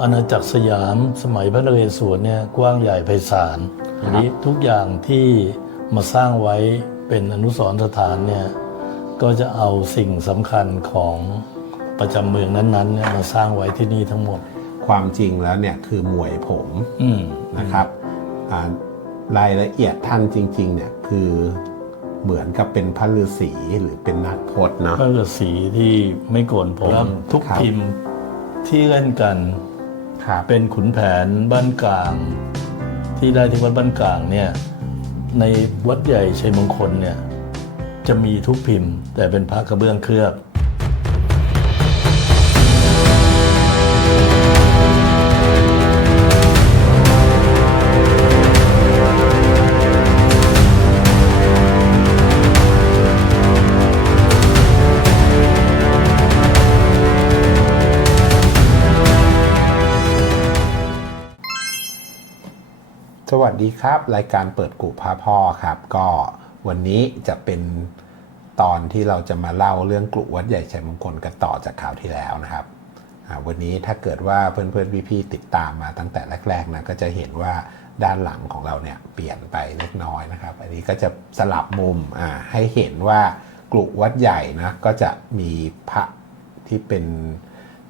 อาณาจักรสยามสมัยพระนเรศวรเนี่ยกว้างใหญ่ไพศาลทีนี้ทุกอย่างที่มาสร้างไว้เป็นอนุสรณ์สถานเนี่ยก็จะเอาสิ่งสำคัญของประจำเมืองนั้นๆเนี่ยมาสร้างไว้ที่นี่ทั้งหมด ความจริงแล้วเนี่ยคือหมวยผมอืมนะครับอ่ารายละเอียดท่านจริง ๆ เนี่ยคือเหมือนกับเป็นพระฤาษีหรือเป็นนักพจน์เนาะพระฤาษีที่ไม่โกนผมแล้วทุกครับพิมพ์ที่เล่นกัน ครับ เป็นขุนแผนบ้านกลาง ที่ได้ที่วัดบ้านกลางเนี่ยในวัดใหญ่ชัยมงคลเนี่ยจะมีทุกพิมพ์ แต่เป็นพระกระเบื้องเคลือบ สวัสดีครับ รายการเปิดกุพระพ่อครับ ก็วันนี้จะเป็นตอนที่เราจะมาเล่าเรื่องกลุ่วัดใหญ่ชัยมงคลกันต่อจากข่าวที่แล้วนะครับ วันนี้ถ้าเกิดว่าเพื่อนๆพี่ๆติดตามมาตั้งแต่แรกๆนะก็จะเห็นว่าด้านหลังของเราเนี่ยเปลี่ยนไปเล็กน้อยนะครับ อันนี้ก็จะสลับมุมให้เห็นว่ากลุ่วัดใหญ่นะก็จะมีพระที่เป็น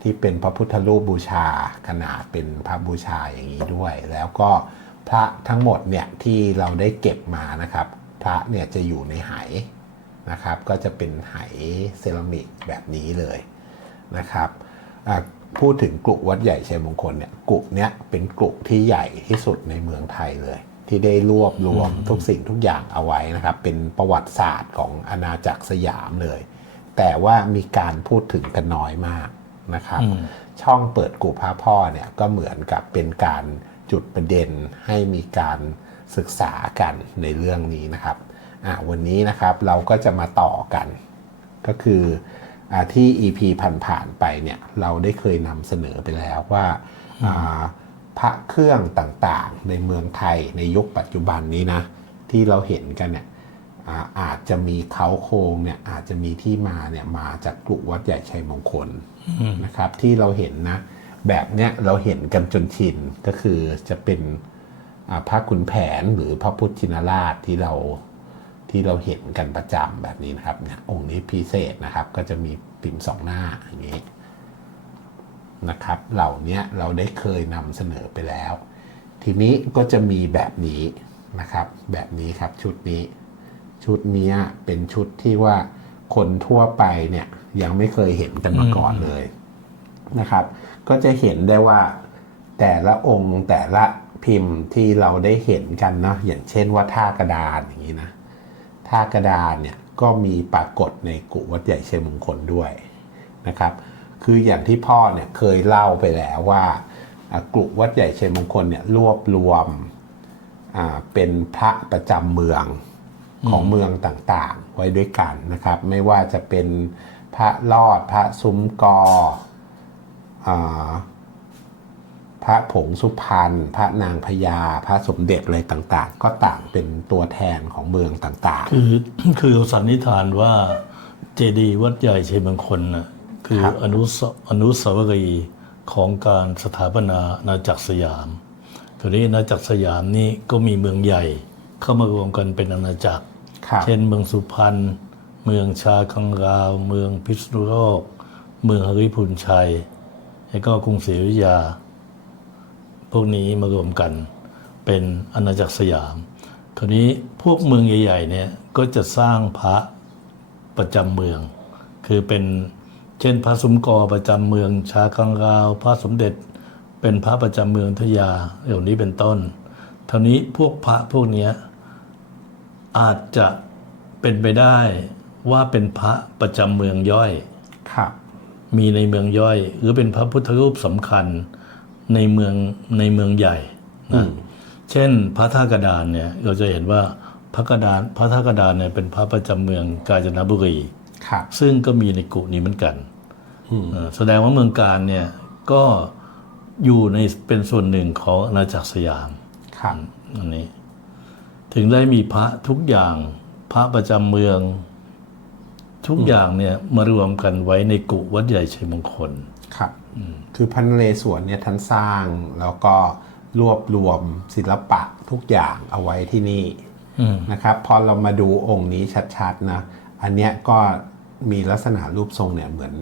ที่เป็นพระพุทธรูปบูชาขนาดเป็นพระบูชาอย่างนี้ด้วย แล้วก็ พระทั้งหมดเนี่ยที่เราได้เก็บมานะครับ พระเนี่ยจะอยู่ในไหนะครับ ก็จะเป็นไหเซรามิกแบบนี้เลยนะครับอะพูดถึงกลุวัดใหญ่ชัยมงคลเนี่ยกลุเนี้ยเป็นกลุที่ใหญ่ที่สุดในเมืองไทยเลย ที่ได้รวบรวมทุกสิ่งทุกอย่างเอาไว้นะครับ เป็นประวัติศาสตร์ของอาณาจักรสยามเลย แต่ว่ามีการพูดถึงกันน้อยมากนะครับอืมช่องเปิดกูพระพ่อเนี่ยก็เหมือนกับเป็นการ จุดประเด็นให้มีการศึกษากันในเรื่องนี้นะครับวันนี้นะครับเราก็จะมาต่อกัน ก็คืออที่ EP ผ่านๆไปเนี่ยเราได้เคยนำเสนอไปแล้วว่าพระเครื่องต่างๆ ในเมืองไทยในยุคปัจจุบันนี้นะที่เราเห็นกันเนี่ยอาอาจจะมีเขาโครงเนี่ยอาจจะมีที่มาเนี่ยมาจากกลุ่วัดใหญ่ชัยมงคลนะครับ ที่เราเห็นนะ แบบเนี้ยเราเห็นกันจนชินก็คือจะเป็นพระขุนแผนหรือพระพุทธชินราชที่เราที่เราเห็นกันประจำแบบนี้นะครับเนี่ยองค์นี้พิเศษนะครับก็จะมีปิ่มสองหน้าอย่างนี้นะครับ เหล่านี้เราได้เคยนำเสนอไปแล้ว ทีนี้ก็จะมีแบบนี้นะครับ แบบนี้ครับชุดนี้ ชุดนี้เป็นชุดที่ว่าคนทั่วไปเนี่ยยังไม่เคยเห็นกันมาก่อนเลย นะครับ ก็จะเห็นได้ว่าแต่ละองค์แต่ละพิมพ์ที่เราได้เห็นกันเนาะอย่างเช่นว่าท่ากระดานอย่างนี้นะท่ากระดานเนี่ยก็มีปรากฏในกุวัดใหญ่เชยมงคลด้วยนะครับ คืออย่างที่พ่อเนี่ยเคยเล่าไปแล้วว่ากลุวัดใหญ่เชยมงคลเนี่ยรวบรวมเป็นพระประจำเมืองของเมืองต่างๆ ไว้ด้วยกันนะครับ ไม่ว่าจะเป็นพระลอดพระซุ้มกอ พระผงสุพรรณพระนางพญา พระสมเด็จอะไรต่างๆ ก็ต่างเป็นตัวแทนของเมืองต่าง คือคือสันนิษฐานว่าเจดีย์วัดใหญ่ชัยมงคลนะคือครับอนุสอนุสาวรีย์ของการสถาปนาอาณาจักรสยามทีนี้อาณาจักรสยามนี่ก็มีเมืองใหญ่เข้ามารวมกันเป็นอาณาจักรๆครับเช่นเมืองสุพรรณ เมืองชาคังราว เมืองพิษณุโลก เมืองหริพุนชัย แล้วก็กรุงศรีอยุธยา พวกนี้มารวมกันเป็นอาณาจักรสยามคราวนี้พวกเมืองใหญ่ๆเนี่ยก็จะสร้างพระประจำเมือง คือเป็นเช่นพระสมกอประจำเมือง ชาคังราว พระสมเด็จ เป็นพระประจำเมืองทยาเหล่านี้เป็นต้นเท่านี้พวกพระพวกนี้อาจจะเป็นไปได้ว่าเป็นพระประจำเมืองย่อยครับ มีในเมืองย่อย หรือเป็นพระพุทธรูปสำคัญในเมืองในเมืองใหญ่นะเช่นพระท่ากระดานเนี่ยเราจะเห็นว่าพระกระดานพระท่ากระดานเนี่ยเป็นพระประจำเมืองกาญจนบุรีครับซึ่งก็มีในกุนี้เหมือนกันเอ่อแสดงว่าเมืองการเนี่ยก็อยู่ในเป็นส่วนหนึ่งของอาณาจักรสยามครับอันนี้ ถึงได้มีพระทุกอย่างพระประจำเมือง ทุกอย่างเนี่ยมารวมกันไว้ในกุวัดใหญ่ชัยมงคลครับคือพันเลสวนเนี่ยท่านสร้างแล้วก็รวบรวมศิลปะทุกอย่างเอาไว้ที่นี่อืมนะครับพอเรามาดูองค์นี้ชัดๆนะอันเนี้ยก็มีลักษณะรูปทรงเนี่ยเหมือน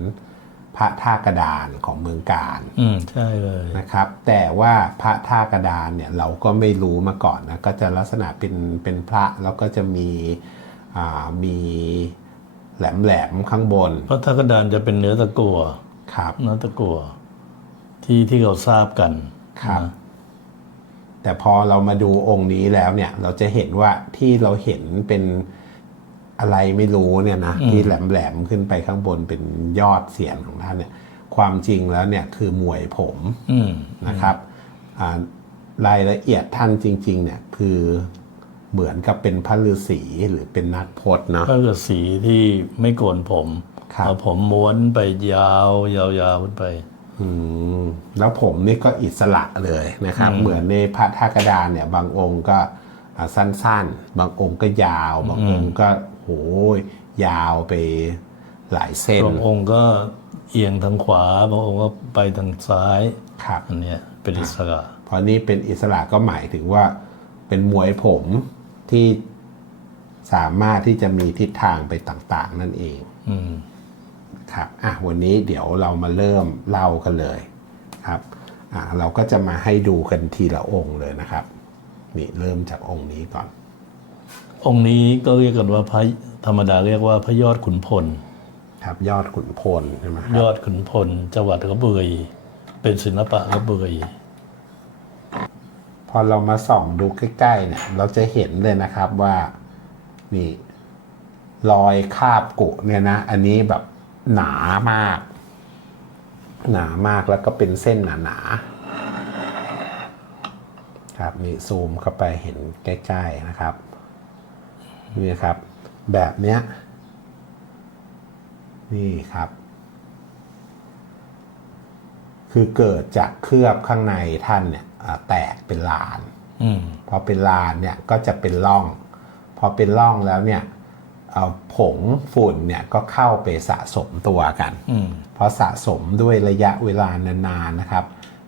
พระท่ากระดานของเมืองการอืมใช่เลยนะครับ แต่ว่าพระท่ากระดานเนี่ยเราก็ไม่รู้มาก่อนนะก็จะลักษณะเป็นเป็นพระแล้วก็จะมี อ่ามีแหลมๆข้างบนเพราะถ้ากระดานจะเป็นเนื้อตะกั่วครับ เนื้อตะกั่วที่ที่เราทราบกันครับนะแต่พอเรามาดูองค์นี้แล้วเนี่ย เราจะเห็นว่าที่เราเห็นเป็นอะไรไม่รู้เนี่ยนะที่แหลมๆขึ้นไปข้างบนเป็นยอดเสียงของท่านเนี่ย ความจริงแล้วเนี่ยคือมวยผมอืมนะครับอ่ารายละเอียดท่านจริง ๆ เนี่ยคือ เหมือนกับเป็นพระฤาษีหรือเป็นนักพจน์เนาะก็คือสีที่ไม่โกนผมครับเอาผมม้วนไปยาวยาวๆขึ้นไปอืมแล้วผมนี่ก็อิสระเลยนะครับ เหมือนในพระท่ากระดานเนี่ย บางองค์ก็อ่าสั้นๆ บางองค์ก็ยาว บางองค์ก็โหยาวไปหลายเส้นบางองค์ก็เอียงทางขวา บางองค์ก็ไปทางซ้ายครับอันเนี้ยเป็นอิสระ เพราะนี่เป็นอิสระก็หมายถึงว่าเป็นมวยผม ที่สามารถที่จะมีทิศทางไปต่าง ๆ นั่นเองอืมครับอะวันนี้เดี๋ยวเรามาเริ่มเล่ากันเลยครับอะเราก็จะมาให้ดูกันทีละองค์เลยนะครับนี่เริ่มจากองค์นี้ก่อน องค์นี้ก็เรียกกันว่าพระธรรมดาเรียกว่าพระยอดขุนพล ครับยอดขุนพลใช่ไหมคยรับอดขุนพลจังหวัดกระบุรีเป็นศิลปะกระบุรีพ อเรามาส่องดูใกล้ๆเนี่ย เราจะเห็นเลยนะครับว่านี่รอยคาบกุเนี่ยนะ อันนี้แบบหนามาก หนามากแล้วก็เป็นเส้นหนาๆครับนี่ซูมเข้าไปเห็นใกล้ๆนะครับนี่ครับ แบบเนี้ยนี่ครับ คือเกิดจากเคลือบข้างในท่านเนี่ยอ่าแตกเป็นลานอืมพอเป็นลานเนี่ยก็จะเป็นร่อง พอเป็นร่องแล้วเนี่ยเอาผงฝุ่นเนี่ยก็เข้าไปสะสมตัวกันอืมพอสะสมด้วยระยะเวลานานๆนะครับ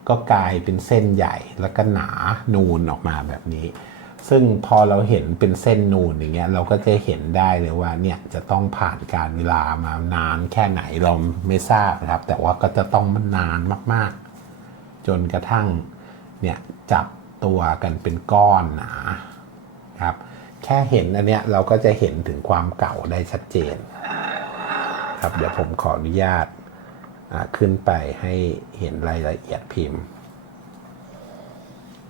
ก็กลายเป็นเส้นใหญ่แล้วก็หนานูนออกมาแบบนี้ ซึ่งพอเราเห็นเป็นเส้นนูนอย่างเงี้ยเราก็จะเห็นได้เลยว่าเนี่ยจะต้องผ่านการเวลามานานแค่ไหนเราไม่ทราบนะครับ แต่ว่าก็จะต้องมันนานมากๆ จนกระทั่งเนี่ยจับตัวกันเป็นก้อนหนาครับ แค่เห็นอันเนี้ยเราก็จะเห็นถึงความเก่าได้ชัดเจน ครับเดี๋ยวผมขออนุญาตขึ้นไปให้เห็นรายละเอียดพิมพ์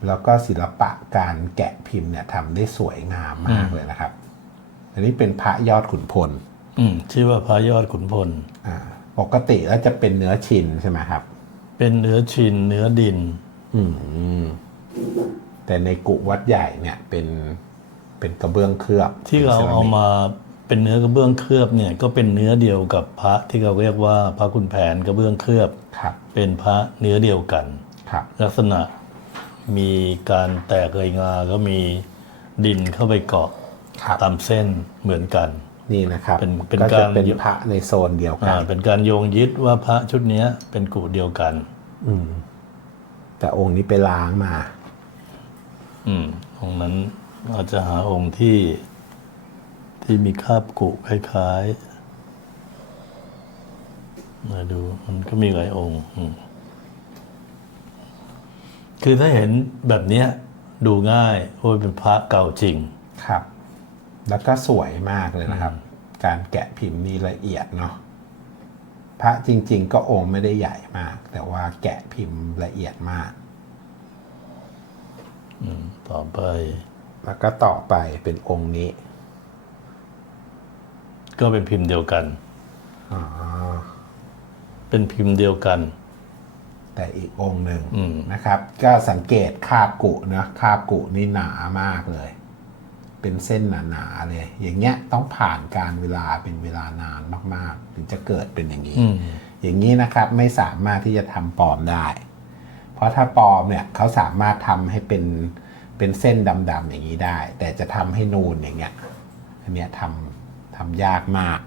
แล้วก็ศิลปะการแกะพิมพ์เนี่ยทำได้สวยงามมากเลยนะครับ อันนี้เป็นพระยอดขุนพล อืมชื่อว่าพระยอดขุนพลอ่าปกติแล้วจะเป็นเนื้อชินใช่ไหมครับ เป็นเนื้อชินเนื้อดิน อืมแต่ในกุวัดใหญ่เนี่ยเป็นเป็นกระเบื้องเคลือบ ที่เราป็นซเอามิกมาเป็นเนื้อกระเบื้องเคลือบเนี่ยก็เป็นเนื้อเดียวกับพระที่เราเรียกว่าพระคุณแผนกระเบื้องเคลือบครับเป็นพระเนื้อเดียวกันครับลักษณะ มีการแตกเลยงาก็มีดินเข้าไปเกาะครับตามเส้นเหมือนกัน นี่นะครับเป็นเป็นก็จะการเป็นพระในโซนเดียวกัอ่านเป็นการโยงยึดว่าพระชุดเนี้ยเป็นกูเดียวกัน อืม แต่องค์นี้ไปล้างมา อืม องค์นั้นอาจจะหาองค์ที่ที่มีคราบกุคล้ายๆมาดูมันก็มีหลายองค์อืม คือถ้าเห็นแบบเนี้ยดูง่ายโอ้ยเป็นพระเก่าจริงครับ แล้วก็สวยมากเลยนะครับ การแกะพิมพ์นี่ละเอียดเนาะพระจริง ๆ ก็องค์ไม่ได้ใหญ่มาก แต่ว่าแกะพิมพ์ละเอียดมากอืมต่อไป แล้วก็ต่อไปเป็นองค์นี้ ก็เป็นพิมพ์เดียวกันอ๋อเป็นพิมพ์เดียวกัน แต่อีกองค์หนึ่งอืมนะครับ ก็สังเกตคาบกุนะคาบกุนี่หนามากเลย เป็นเส้นหนาๆเลย อย่างเงี้ยต้องผ่านการเวลาเป็นเวลานานมากๆ ถึงจะเกิดเป็นอย่างนี้อืมอย่างนี้นะครับไม่สามารถที่จะทำปลอมได้ เพราะถ้าปลอมเนี่ยเขาสามารถทำให้เป็นเป็นเส้นดำๆอย่างนี้ได้ แต่จะทำให้นูนอย่างเงี้ยอันเนี้ยทำทำยากมาก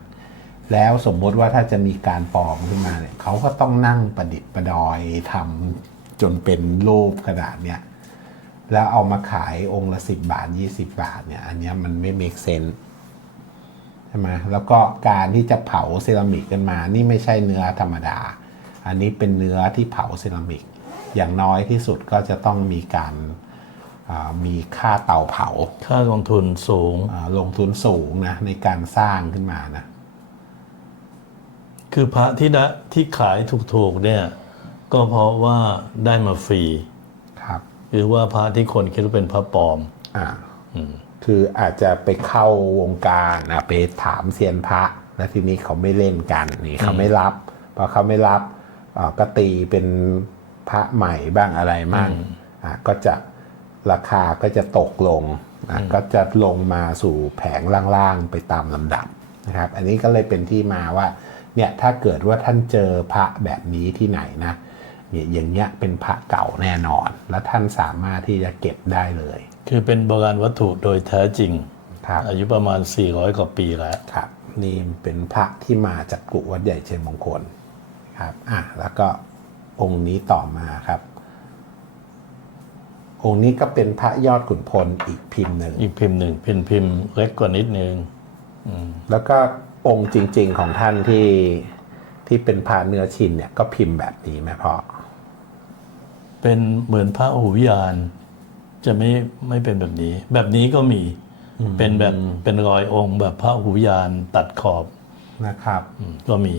แล้วสมมติว่าถ้าจะมีการปลอมขึ้นมาเนี่ยเขาก็ต้องนั่งประดิษฐ์ประดอยทำจนเป็นรูปขนาดเนี้ยแล้วเอามาขายองค์ละสิบบาทยี่สิบาทเนี่ยอันเนี้ยมันไม่ make sense ใช่ไหมแล้วก็การที่จะเผาเซรามิกกันมา นี่ไม่ใช่เนื้อธรรมดา อันนี้เป็นเนื้อที่เผาเซรามิก อย่างน้อยที่สุดก็จะต้องมีการอ่ามีค่าเตาเผา ค่าลงทุนสูงอ่าลงทุนสูงนะในการสร้างขึ้นมานะ คือพระที่นะที่ขายถูกๆเนี่ย ก็เพราะว่าได้มาฟรีครับหรือว่าพระที่คนคิดว่าเป็นพระปลอม อ่าคืออาจจะไปเข้าวงการนะไปถามเซียนพระแล้วทีนี้เขาไม่เล่นกันนี่เขาไม่รับพอเขาไม่รับอ่าก็ตีเป็นพระใหม่บ้างอะไรมั่งอ่าก็จะราคาก็จะตกลงอะก็จะลงมาสู่แผงล่างๆไปตามลำดับนะครับ อันนี้ก็เลยเป็นที่มาว่า เนี่ยถ้าเกิดว่าท่านเจอพระแบบนี้ที่ไหนนะเนี่ยอย่างเงี้ยเป็นพระเก่าแน่นอน และท่านสามารถที่จะเก็บได้เลย คือเป็นโบราณวัตถุโดยแท้จริงครับอายุประมาณ 400 กว่าปีแล้วครับนี่เป็นพระที่มาจากกุวัดใหญ่เชียงมงคลครับอะแล้วก็องค์นี้ต่อมาครับ องค์นี้ก็เป็นพระยอดขุนพลอีกพิมพ์หนึ่งอีกพิมพ์หนึ่งเป็นพิมพ์เล็กกว่านิดนึงแล้วก็ องค์จริง ๆ ของท่านที่ที่เป็นพระเนื้อชินเนี่ยก็พิมพ์แบบนี้ไหมพ่อเป็นเหมือนพระหูยาน จะไม่ไม่เป็นแบบนี้ แบบนี้ก็มีเป็นแบบเป็นรอยองค์แบบพระหูยานตัดขอบนะครับอืมก็มี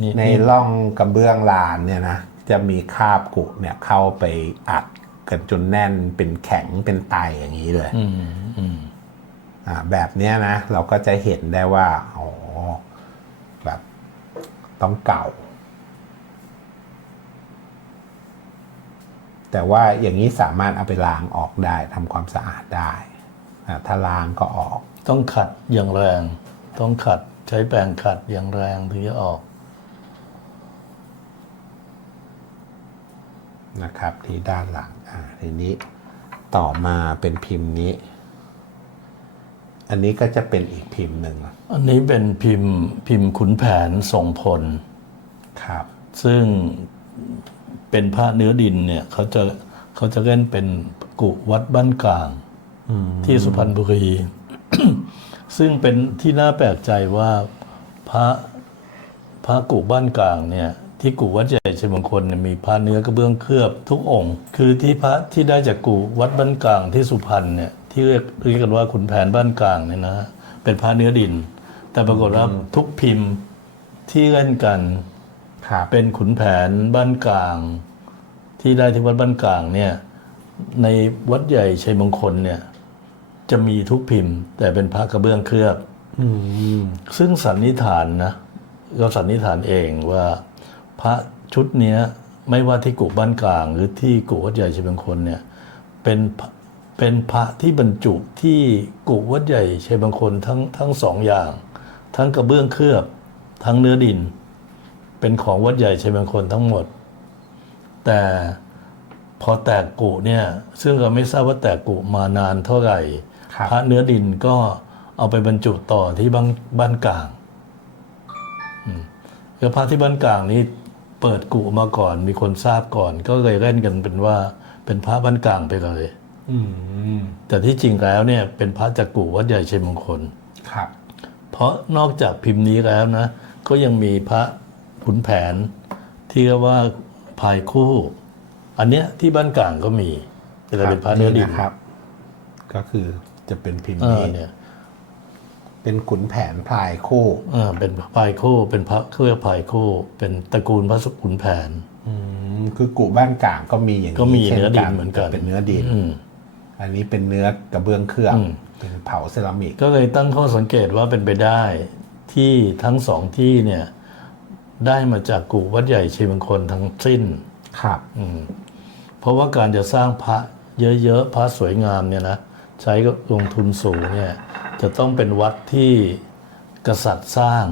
นี่ในนี่ร่องกระเบื้องลานเนี่ยนะจะมีคราบกุเนี่ยเข้าไปอัดกันจนแน่นเป็นแข็งเป็นไตอย่างนี้เลยอืมอืมอ่า แบบเนี้ยนะ เราก็จะเห็นได้ว่า อ๋อ แบบต้องเก่า แต่ว่าอย่างนี้สามารถเอาไปล้างออกได้ทำความสะอาดได้อ่าถ้าล้างก็ออก ต้องขัดอย่างแรง ต้องขัดใช้แปรงขัดอย่างแรงถึงจะออกนะครับที่ด้านหลังอ่าทีนี้ต่อมาเป็นพิมพ์นี้ อันนี้ก็จะเป็นอีกพิมพ์หนึ่งอันนี้เป็นพิมพ์พิมพ์ขุนแผนทรงพลครับ ซึ่งเป็นพระเนื้อดินเนี่ยเขาจะเขาจะเล่นเป็นกุวัดบ้านกลางที่สุพรรณบุรี ซึ่งเป็นที่น่าแปลกใจว่าพระพระกุบ้านกลางเนี่ยที่กุวัดใหญ่ชัยมงคลเนี่ยมีพระเนื้อกระเบื้องเคลือบทุกองค์ คือที่พระที่ได้จากกุวัดบ้านกลางที่สุพรรณเนี่ย ที่เรียกเรียกกันว่าขุนแผนบ้านกลางเนี่ยนะฮะเป็นพระเนื้อดิน แต่ปรากฏว่าทุกพิมพ์ที่เล่นกันครับเป็นขุนแผนบ้านกลาง ที่ได้ที่วัดบ้านกลางเนี่ยในวัดใหญ่ชัยมงคลเนี่ยจะมีทุกพิมพ์ แต่เป็นพระกระเบื้องเคลือบอืมซึ่งสันนิษฐานนะเราสันนิษฐานเองว่าพระชุดเนี้ย ไม่ว่าที่กุบ้านกลาง หรือที่กุวัดใหญ่ชัยมงคลเนี่ย เป็นพระ เป็นพระที่บรรจุที่กุวัดใหญ่ชัยมงคลทั้งทั้งสองอย่าง ทั้งกระเบื้องเคลือบ ทั้งเนื้อดิน เป็นของวัดใหญ่ชัยมงคลทั้งหมด แต่พอแตกกุเนี่ย ซึ่งเราไม่ทราบว่าแตกกุมานานเท่าไหร่ครับพระเนื้อดินก็เอาไปบรรจุต่อที่บ้านบ้านกลางอืมแล้วพระที่บ้านกลางนี้เปิดกุมาก่อน มีคนทราบก่อน ก็เลยเล่นกันเป็นว่าเป็นพระบ้านกลางไปเลยอืม แต่ที่จริงแล้วเนี่ยเป็นพระจากกุวัดใหญ่ชัยมงคลครับ เพราะนอกจากพิมพ์นี้แล้วนะ ก็ยังมีพระขุนแผน ที่เรียกว่าพายคู่ อันเนี้ยที่บ้านกลางก็มี แต่เป็นพระเนื้อดินนะครับ ก็คือจะเป็นพิมพ์เออนี้เนี่ย เป็นขุนแผนพลายคู่เออเป็นพายคู่ เป็นพระเครือพายคู่ เป็นตระกูลพระสุขุนแผน อืมคือกุบ้านกลางก็มีอย่างก็มีช่เนื้อดินเหมือนกันแต่เป็นเนื้อดิน อืมอันนี้เป็นเนื้อกระเบื้องเคลือบอืมเป็นเผาเซรามิก ก็เลยตั้งข้อสังเกตว่าเป็นไปได้ที่ทั้งสองที่เนี่ย ได้มาจากกุวัดใหญ่ชัยมงคลทั้งสิ้นครับอืมเพราะว่าการจะสร้างพระเยอะๆพระสวยงามเนี่ยนะใช้ลงทุนสูงเนี่ย จะต้องเป็นวัดที่กษัตริย์สร้าง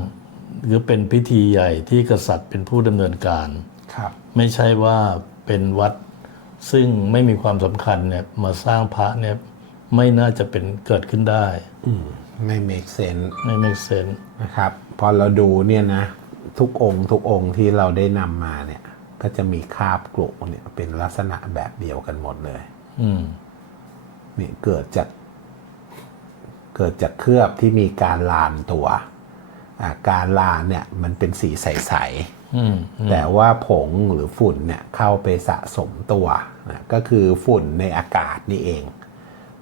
หรือเป็นพิธีใหญ่ที่กษัตริย์เป็นผู้ดำเนินการ ครับ ไม่ใช่ว่าเป็นวัด ซึ่งไม่มีความสำคัญเนี่ยมาสร้างพระเนี่ยไม่น่าจะเป็นเกิดขึ้นได้ อืมไม่ make sense ไม่ make sense นะครับพอเราดูเนี่ยนะนะครับ พอเราดูเนี่ยนะ ทุกองค์ทุกองค์ที่เราได้นำมาเนี่ย ก็จะมีคราบกลุเนี่ยเป็นลักษณะแบบเดียวกันหมดเลย อืม นี่เกิดจาก เกิดจากเคลือบที่มีการลานตัว อ่าการลานเนี่ย มันเป็นสีใสอืมๆ แต่ว่าผงหรือฝุ่นเนี่ยเข้าไปสะสมตัวนะก็คือฝุ่นในอากาศนี่เอง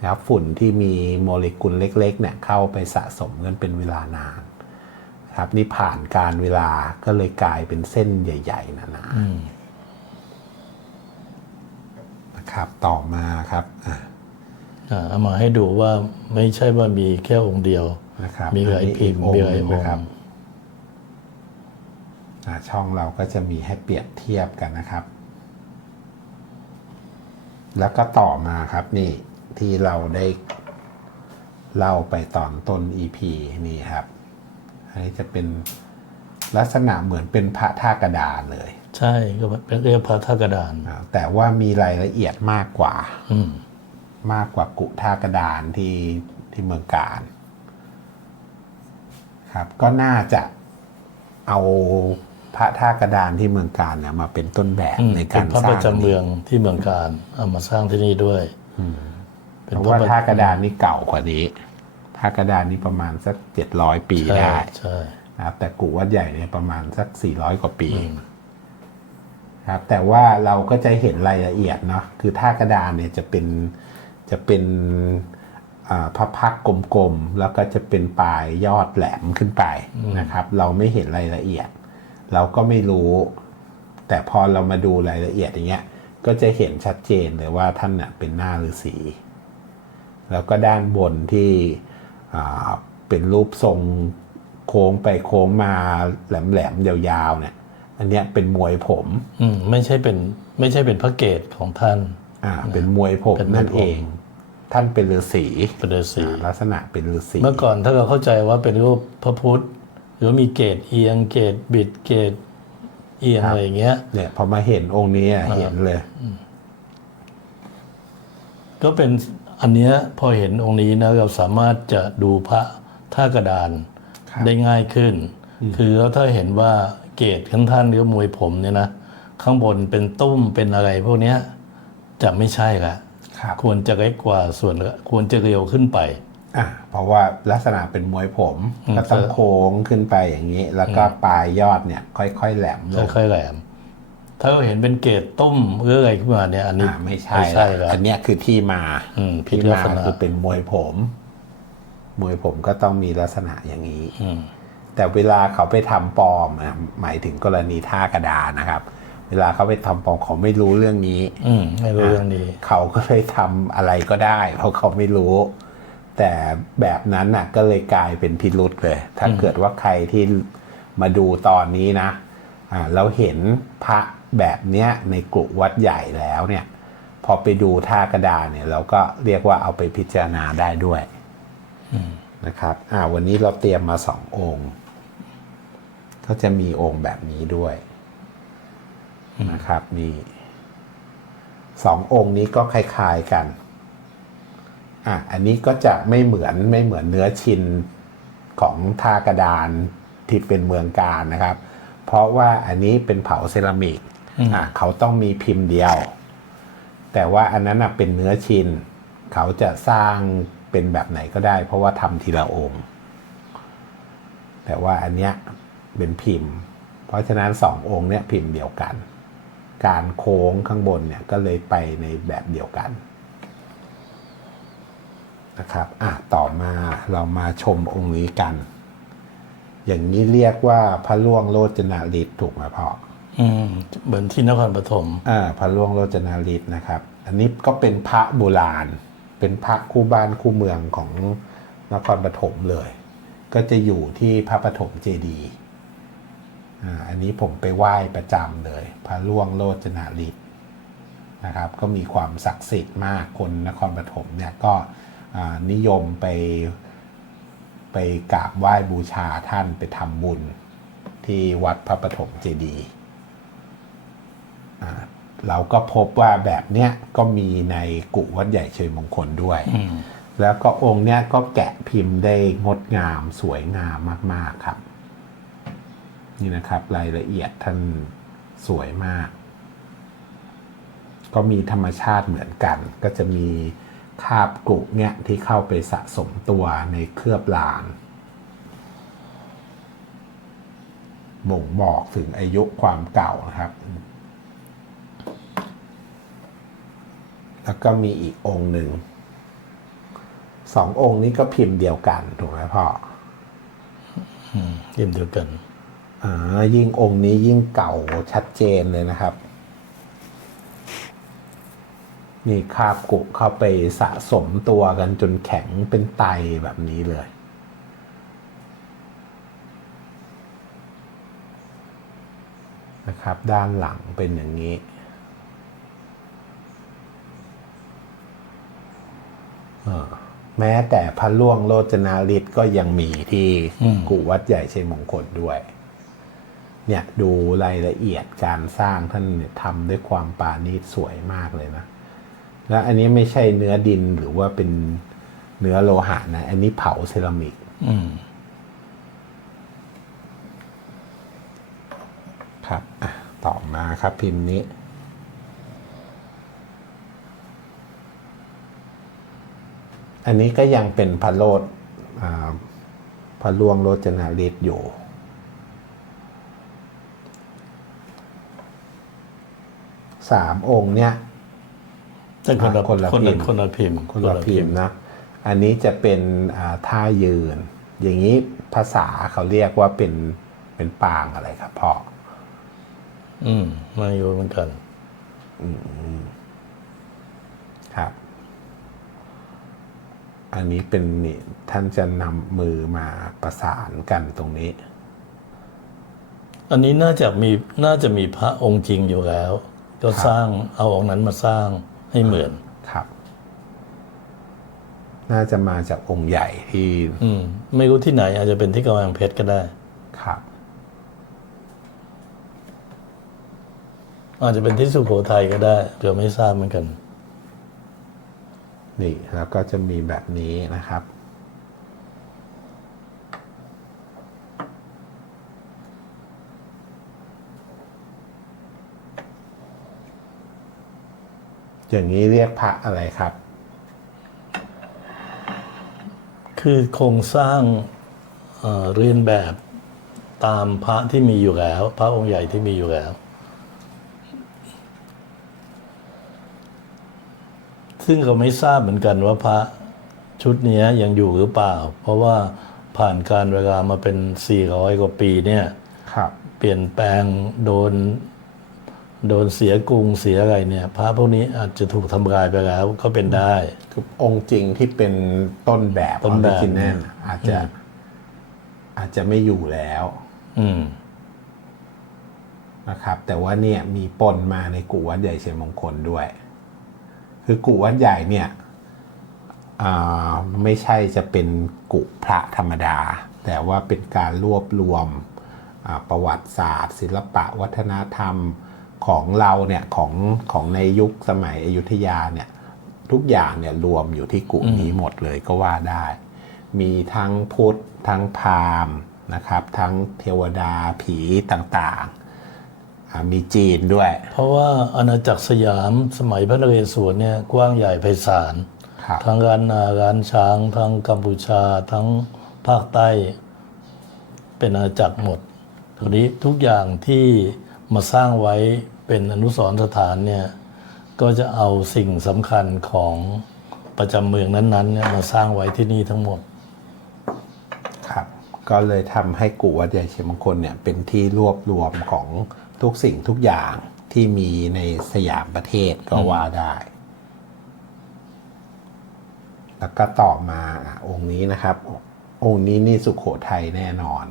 นะครับฝุ่นที่มีโมเลกุลเล็กๆเนี่ยเข้าไปสะสมกันเป็นเวลานานครับนี่ผ่านการเวลาก็เลยกลายเป็นเส้นใหญ่ๆหนาๆนะครับต่อมาครับอะอ่าเอามาให้ดูว่าไม่ใช่ว่ามีแค่องค์เดียวนะครับมีหลายอันนี้พิมพ์อีกมีหลายองค์หนึ่งนะครับ องค์ อ่า ช่องเราก็จะมีให้เปรียบเทียบกันนะครับ แล้วก็ต่อมาครับนี่ที่เราได้เล่าไปตอนต้น EP นี่ครับอันนี้จะเป็นลักษณะเหมือนเป็นพระท่ากระดานเลย ใช่ก็เป็นเรียกพระท่ากระดานอ่าแต่ว่ามีรายละเอียดมากกว่า อืมมากกว่ากุท่ากระดานที่ที่เมืองการ ครับ ก็น่าจะเอา พระท่ากระดานที่เมืองการเนี่ยมาเป็นต้นแบบอืมในเป็กานรพระสร้าปงระจำเมืองที่เมืองการเอามาสร้างที่นี่ด้วยเพราะว่าท่ากระดานนี่เก่ากว่านี้ท่ากระดานนี่ประมาณสักเจ็ดร้อยปีใช่ได้ใช่นะครับแต่กุวัดใหญ่เนี่ยประมาณสักสี่ร้อยกว่าปีครับแต่ว่าเราก็จะเห็นรายละเอียดเนาะคือท่ากระดานเนี่ยจะเป็นจะเป็นอ่าพระพักตร์กลมๆ แล้วก็จะเป็นปลายยอดแหลมขึ้นไปนะครับ เราไม่เห็นรายละเอียด เราก็ไม่รู้ แต่พอเรามาดูรายละเอียดอย่างเงี้ยก็จะเห็นชัดเจนเลยว่าท่านน่ะเป็นหน้าฤาษีแล้วก็ด้านบนที่อ่าเป็นรูปทรงโค้งไปโค้งมาแหลมๆยาวๆเนี่ย อันเนี้ยเป็นมวยผมอืมไม่ใช่เป็นไม่ใช่เป็นพระเกศของท่านอ่าเป็นมวยผมเป็นมวยผมนั่นเอง ท่านเป็นฤาษีเป็นฤาษีลักษณะเป็นฤาษีเมื่อก่อนถ้าเราเข้าใจว่าเป็นรูปพระพุทธ หรือว่ามีเกตเอียงเกตบิดเกตเอียงอะไรอย่างเงี้ย เนี่ยพอมาเห็นองค์นี้อะเห็นเลย ก็เป็นอันเนี้ยพอเห็นองค์นี้นะเราสามารถจะดูพระท่ากระดานครับ ได้ง่ายขึ้น คือถ้าเห็นว่าเกตข้างท่านหรือมวยผมเนี่ยนะข้างบนเป็นตุ้มเป็นอะไรพวกเนี้ยจะไม่ใช่ละ ครับ ควรจะเล็กกว่าส่วนควรจะเรียวขึ้นไป อะเพราะว่าลักษณะเป็นมวยผมอืม ก็ต้องโค้งขึ้นไปอย่างนี้ แล้วก็ปลายยอดเนี่ย ค่อยๆแหลมลงค่อยๆแหลม ถ้าเราเห็นเป็นเกตตุ้มหรืออะไรขึ้นมาเนี่ย อันนี้อ่าไม่ใช่ไม่ใช่ละแล้ว อันเนี้ยคือที่มาอืมผิดที่ลักมาษณะ คือเป็นมวยผม มวยผมก็ต้องมีลักษณะอย่างนี้ อืม แต่เวลาเขาไปทำปลอมอะหมายถึงกรณีท่ากระดานนะครับ เวลาเขาไปทำปลอมเขาไม่รู้เรื่องนี้ อืมไม่รู้เรื่องนี้ เขาก็เลยทำอะไรก็ได้ เพราะเขาไม่รู้ แต่แบบนั้นน่ะก็เลยกลายเป็นพิรุษเลย ถ้าเกิดว่าใครที่มาดูตอนนี้นะอ่าเราเห็นพระแบบเนี้ยในกรุวัดใหญ่แล้วเนี่ยพอไปดูท่ากระดานเนี่ยเราก็เรียกว่าเอาไปพิจารณาได้ด้วยนะครับอ่าวันนี้เราเตรียมมาสององค์ ก็จะมีองค์แบบนี้ด้วยนะครับนี่สององค์นี้ก็คล้ายๆกัน อะอันนี้ก็จะไม่เหมือนไม่เหมือนเนื้อชินของท่ากระดานที่เป็นเมืองการนะครับ เพราะว่าอันนี้เป็นเผาเซรามิกอะเขาต้องมีพิมพ์เดียว แต่ว่าอันนั้นน่ะเป็นเนื้อชินเขาจะสร้างเป็นแบบไหนก็ได้ เพราะว่าทำทีละองค์ แต่ว่าอันเนี้ยเป็นพิมพ์ เพราะฉะนั้นสององค์เนี้ยพิมพ์เดียวกัน การโค้งข้างบนเนี่ยก็เลยไปในแบบเดียวกัน นะครับอะต่อมาเรามาชมองค์นี้กัน อย่างนี้เรียกว่าพระล่วงโลจนาฤทธิ์ถูกไหมพ่ออืมเหมือนที่นครปฐมอ่าพระล่วงโลจนาฤทธิ์นะครับ อันนี้ก็เป็นพระโบราณ เป็นพระคู่บ้านคู่เมืองของนครปฐมเลย ก็จะอยู่ที่พระปฐมเจดีย์อ่าอันนี้ผมไปไหว้ประจำเลย พระล่วงโลจนาฤทธิ์นะครับ ก็มีความศักดิ์สิทธิ์มากคนนครปฐมเนี่ยก็อ่า นิยมไปไปกราบไหว้บูชาท่านไปทำบุญที่วัดพระปฐมเจดีย์อ่าเราก็พบว่าแบบเนี้ยก็มีในกุวัดใหญ่เชยมงคลด้วย แล้วก็องค์เนี้ยก็แกะพิมพ์ได้งดงามสวยงามมาก ๆครับ นี่นะครับ รายละเอียดท่านสวยมาก ก็มีธรรมชาติเหมือนกัน ก็จะมี คราบกรุเนี่ยที่เข้าไปสะสมตัวในเคลือบลางบ่งบอกถึงอายุความเก่านะครับ แล้วก็มีอีกองค์หนึ่ง สององค์นี้ก็พิมพ์เดียวกัน ถูกไหมพ่อเยี่ยมเดียวกัน อ่า ยิ่งองค์นี้ยิ่งเก่าชัดเจนเลยนะครับ มีคราบกุเข้าไปสะสมตัวกันจนแข็งเป็นไตแบบนี้เลย นะครับ ด้านหลังเป็นอย่างนี้เออแม้แต่พระล่วงโลจนาฤทธิ์ก็ยังมีที่อืมกุวัดใหญ่ชัยมงคลด้วย เนี่ยดูรายละเอียดการสร้างท่านเนี่ยทำด้วยความปราณีตสวยมากเลยนะ แล้วอันนี้ไม่ใช่เนื้อดินหรือว่าเป็นเนื้อโลหะนะ อันนี้เผาเซรามิกอืมครับอะต่อมาครับพิมพ์นี้ อันนี้ก็ยังเป็นพระโลดอ่าพระลวงโลจนาฤทธิ์อยู่สามองค์เนี่ย แต่คนละอ่าคนละคนพิละมพ์คนละพิมพ์คนละพิมพ์นะอันนี้จะเป็นอ่าท่ายืน อย่างนี้ภาษาเขาเรียกว่าเป็นเป็นปางอะไรครับพ่ออืมไม่รู้เหมือนกันครับ อันนี้เป็นนี่ท่านจะนำมือมาประสานกันตรงนี้ อันนี้น่าจะมีน่าจะมีพระองค์จริงอยู่แล้ว ก็สร้างเอาองค์นั้นมาสร้าง ให้เหมือนครับ น่าจะมาจากองค์ใหญ่ที่ อืม ไม่รู้ที่ไหน อาจจะเป็นที่กำแพงเพชรก็ได้ ครับ อาจจะเป็นที่สุโขทัยก็ได้เผื่อไม่ทราบเหมือนกัน นี่แล้วก็จะมีแบบนี้นะครับ อย่างนี้เรียกพระอะไรครับ คือโครงสร้างเอ่อเรียนแบบตามพระที่มีอยู่แล้ว พระองค์ใหญ่ที่มีอยู่แล้ว ซึ่งเราไม่ทราบเหมือนกันว่าพระชุดเนี้ยยังอยู่หรือเปล่า เพราะว่าผ่านการเวลามาเป็น 400 กว่าปีเนี่ย ครับ เปลี่ยนแปลงโดน โดนเสียกรุงเสียอะไรเนี่ย พระพวกนี้อาจจะถูกทำลายไปแล้วก็เป็นได้ คือองค์จริงที่เป็นต้นแบบต้นแบบออริจินัลอาจจะ อาจจะไม่อยู่แล้วอืม นะครับ แต่ว่าเนี่ยมีปนมาในกุวัดใหญ่เชียงมงคลด้วย คือกุวัดใหญ่เนี่ยอ่าไม่ใช่จะเป็นกุพระธรรมดา แต่ว่าเป็นการรวบรวมอ่าประวัติศาสตร์ ศิลปะ วัฒนธรรม ของเราเนี่ยของของในยุคสมัยอยุธยาเนี่ยทุกอย่างเนี่ยรวมอยู่ที่กุนี้หมดเลยก็ว่าได้ มีทั้งพุทธทั้งพราหมณ์นะครับ ทั้งเทวดาผีต่างๆอ่ามีจีนด้วย เพราะว่าอาณาจักรสยามสมัยพระนเรศวรเนี่ยกว้างใหญ่ไพศาลครับทั้งร้านนาร้านช้างทั้งกัมพูชาทั้งภาคใต้ เป็นอาณาจักรหมดทีนี้ทุกอย่างที่มาสร้างไว้ เป็นอนุสรณ์สถานเนี่ยก็จะเอาสิ่งสำคัญของประจำเมืองนั้นๆเนี่ยมาสร้างไว้ที่นี่ทั้งหมด ครับ ก็เลยทำให้กุวัดใหญ่เชียงมงคลเนี่ยเป็นที่รวบรวมของทุกสิ่งทุกอย่างที่มีในสยามประเทศก็ว่าได้ แล้วก็ต่อมาอะองค์นี้นะครับ องค์นี้นี่สุขโขทัยแน่นอน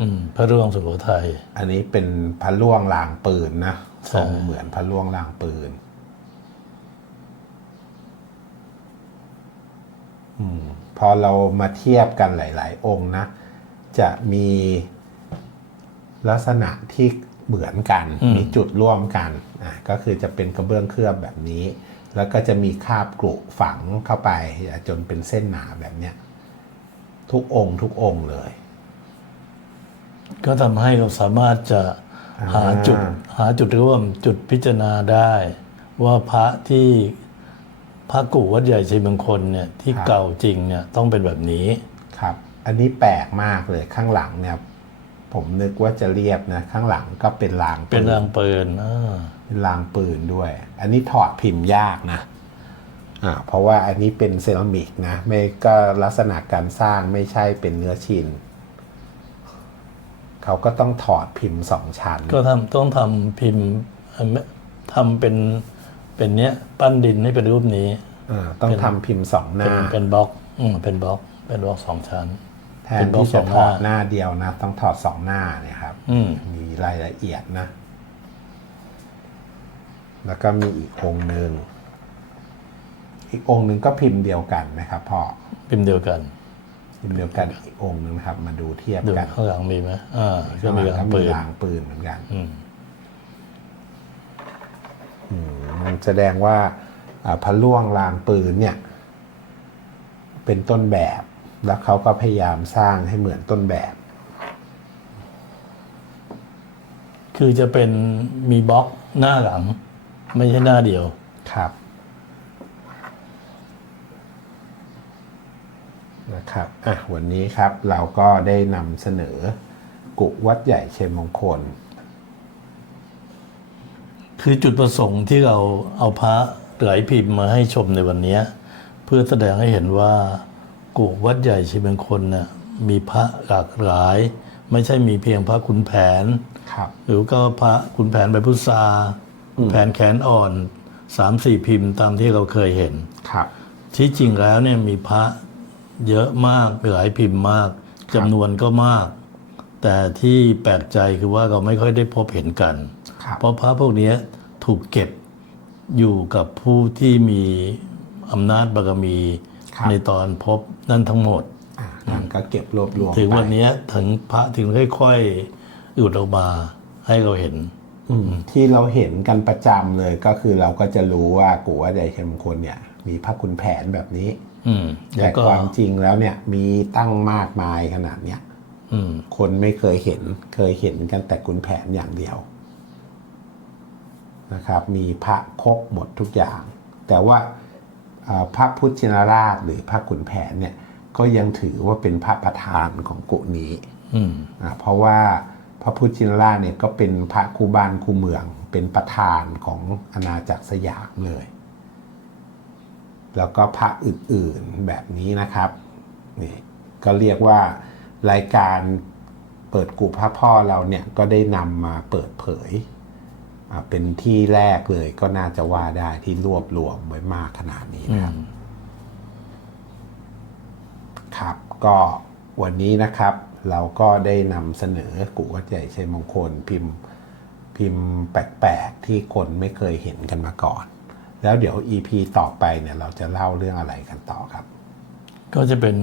อืม พระร่วงสุโขทัย อันนี้เป็นพระล่วงลางปืนนะใช่ ทรงเหมือนพระล่วงลางปืนอืมพอเรามาเทียบกันหลาย ๆ องค์นะ จะมีลักษณะที่เหมือนกัน มีจุดร่วมกันอะก็คือจะเป็นกระเบื้องเคลือบแบบนี้ แล้วก็จะมีคราบกรุฝังเข้าไปจนเป็นเส้นหนาแบบเนี้ยทุกองค์ทุกองค์เลย ก็ทำให้เราสามารถจะ หาอ่าจุดหาจุดร่วมจุดพิจารณาได้ ว่าพระที่พระกู่วัดใหญ่ชัยมงคลเนี่ยที่เก่าจริงเนี่ยต้องเป็นแบบนี้ครับ อันนี้แปลกมากเลยข้างหลังเนี่ยผมนึกว่าจะเรียบนะ ข้างหลังก็เป็นรางเป็นรางปืปืนอ่าเป็นรางปืนด้วย อันนี้ถอดพิมพ์ยากนะอ่าเพราะว่าอันนี้เป็นเซรามิกนะ ไม่ก็ลักษณะการสร้างไม่ใช่เป็นเนื้อชิ้น เขาก็ต้องถอดพิมพ์สองชั้น ก็ทำต้องทำพิมพ์ทำเป็นเป็นเนี้ยปั้นดินให้เป็นรูปนี้อ่าต้องทำพิมพ์สองหเป็นน้าเป็นบล็อกอืมเป็นบล็อก เป็นบล็อกสองชั้น แทนที่จะถอดหน้าเดียวนะ ต้องถอดสองหน้าเนี่ยครับ อืม มีรายละเอียดนะ แล้วก็มีอีกองค์หนึ่ง อีกองค์หนึ่งก็พิมพ์เดียวกันนะครับพ่อ พิมพ์เดียวกัน พิมพ์เดียวกันอีกองค์หนึ่งนะครับ มาดูเทียบดูกันข้างหลังมีไหมอ่าก็ข้างหมีลังรางก็ปืมีนรางปืนเหมือนกันอืมอืมแสดงว่าอ่าพระล่วงรางปืนเนี่ย เป็นต้นแบบ แล้วเขาก็พยายามสร้างให้เหมือนต้นแบบ คือจะเป็นมีบล็อกหน้าหลัง ไม่ใช่หน้าเดียวครับ นะครับอะวันนี้ครับเราก็ได้นำเสนอ กุวัดใหญ่เชยมงคล คือจุดประสงค์ที่เราเอาพระไหลพิมพ์มาให้ชมในวันเนี้ยเพื่อแสดงให้เห็นว่ากุวัดใหญ่ชัยมงคลเนี่ยมีพระหลากหลาย ไม่ใช่มีเพียงพระขุนแผนครับหรือก็พระขุนแผนใบพุทราขุนแผนแขนอ่อนสามสี่พิมพ์ตามที่เราเคยเห็น ครับ ที่จริงแล้วเนี่ยมีพระ เยอะมากหลายพิมพ์มากจำนวนก็มาก แต่ที่แปลกใจคือว่าเราไม่ค่อยได้พบเห็นกันครับเพราะพระพวกนี้ถูกเก็บอยู่กับผู้ที่มีอำนาจบารมีครับในตอนพบนั่นทั้งหมดอะท่านก็เก็บรวบรวมถึงไปวันนี้ถึงพระถึงค่อยๆอุดออกมาให้เราเห็นอืมที่เราเห็นกันประจำเลยก็คือเราก็จะรู้ว่ากุวัดใหญ่เชยมงคลเนี่ย มีพระคุณแผนแบบนี้อืม แล้แต่วก็ความจริงแล้วเนี่ยมีตั้งมากมายขนาดเนี้ยอืมคนไม่เคยเห็นเคยเห็นกันแต่คุณแผนอย่างเดียวนะครับ มีพระครบหมดทุกอย่าง แต่ว่าเอ่อพระพุทธชินราชหรือพระขุนแผนเนี่ย ก็ยังถือว่าเป็นพระประธานของกุนี้อืมอ่าเพราะว่าพระพุทธชินราชเนี่ยก็เป็นพระคู่บ้านคู่เมือง เป็นประธานของอาณาจักรสยามเลย แล้วก็พระอื่นๆแบบนี้นะครับนี่ก็เรียกว่ารายการเปิดกุพระพ่อเราเนี่ยก็ได้นำมาเปิดเผย เป็นที่แรกเลยก็น่าจะว่าได้ที่รวบรวมไว้มากขนาดนี้นะครับ ครับก็วันนี้นะครับ เราก็ได้นำเสนอกุวัดใหญ่ชัยมงคลพิมพ์พิมพ์แปลกๆที่คนไม่เคยเห็นกันมาก่อน แล้วเดี๋ยว EP ต่อไปเนี่ยเราจะเล่าเรื่องอะไรกันต่อครับ ก็จะเป็น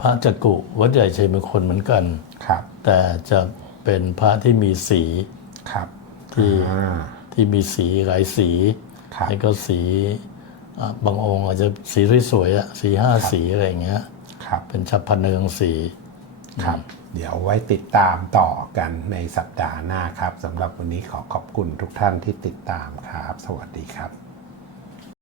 พระจักรุวัดใหญ่ชัยมงคลเหมือนกันครับ แต่จะเป็นพระที่มีสีครับที่อ่าที่มีสีหลายสีครับแล้วก็สีอะบางองค์อาจจะสีสวยๆอะสีห้าสีอะไรอย่างเงี้ยครับเป็นฉับพันเนืองสีครับ เดี๋ยวไว้ติดตามต่อกันในสัปดาห์หน้าครับสำหรับวันนี้ขอขอบคุณทุกท่านที่ติดตามครับ สวัสดีครับ